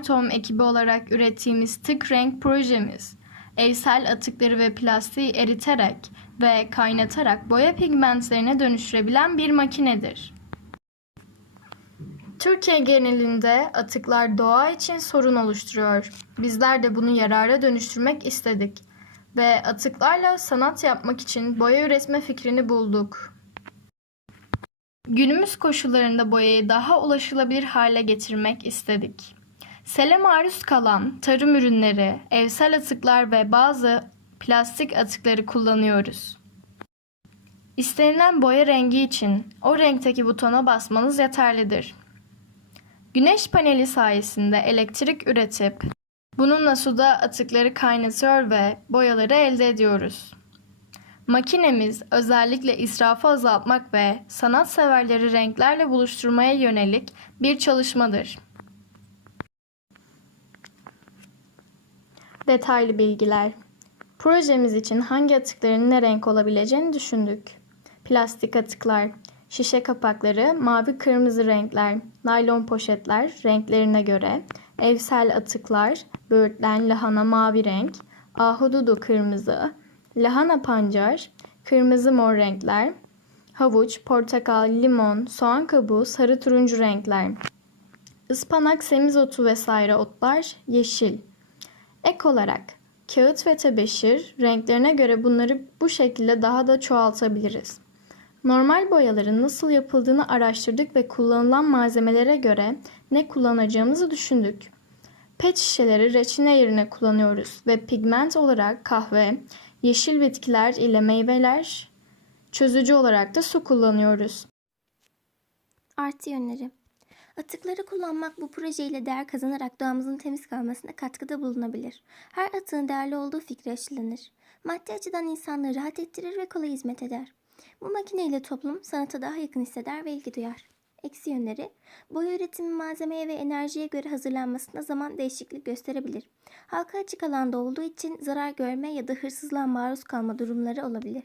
Artom ekibi olarak ürettiğimiz tık renk projemiz, evsel atıkları ve plastiği eriterek ve kaynatarak boya pigmentlerine dönüştürebilen bir makinedir. Türkiye genelinde atıklar doğa için sorun oluşturuyor. Bizler de bunu yarara dönüştürmek istedik ve atıklarla sanat yapmak için boya üretme fikrini bulduk. Günümüz koşullarında boyayı daha ulaşılabilir hale getirmek istedik. Sele maruz kalan tarım ürünleri, evsel atıklar ve bazı plastik atıkları kullanıyoruz. İstenilen boya rengi için o renkteki butona basmanız yeterlidir. Güneş paneli sayesinde elektrik üretip bununla suda atıkları kaynatıyor ve boyaları elde ediyoruz. Makinemiz özellikle israfı azaltmak ve sanatseverleri renklerle buluşturmaya yönelik bir çalışmadır. Detaylı bilgiler. Projemiz için hangi atıkların ne renk olabileceğini düşündük. Plastik atıklar, şişe kapakları, mavi kırmızı renkler, naylon poşetler renklerine göre, evsel atıklar, böğürtlen, lahana mavi renk, ahududu kırmızı, lahana pancar, kırmızı mor renkler, havuç, portakal, limon, soğan kabuğu, sarı turuncu renkler, ıspanak, semizotu vesaire otlar yeşil. Ek olarak kağıt ve tebeşir renklerine göre bunları bu şekilde daha da çoğaltabiliriz. Normal boyaların nasıl yapıldığını araştırdık ve kullanılan malzemelere göre ne kullanacağımızı düşündük. Pet şişeleri reçine yerine kullanıyoruz ve pigment olarak kahve, yeşil bitkiler ile meyveler, çözücü olarak da su kullanıyoruz. Artı yönleri. Atıkları kullanmak bu projeyle değer kazanarak doğamızın temiz kalmasına katkıda bulunabilir. Her atığın değerli olduğu fikri aşılanır. Maddi açıdan insanları rahat ettirir ve kolay hizmet eder. Bu makineyle toplum sanata daha yakın hisseder ve ilgi duyar. Eksi yönleri, boya üretimi malzemeye ve enerjiye göre hazırlanmasına zaman değişiklik gösterebilir. Halka açık alanda olduğu için zarar görme ya da hırsızlığa maruz kalma durumları olabilir.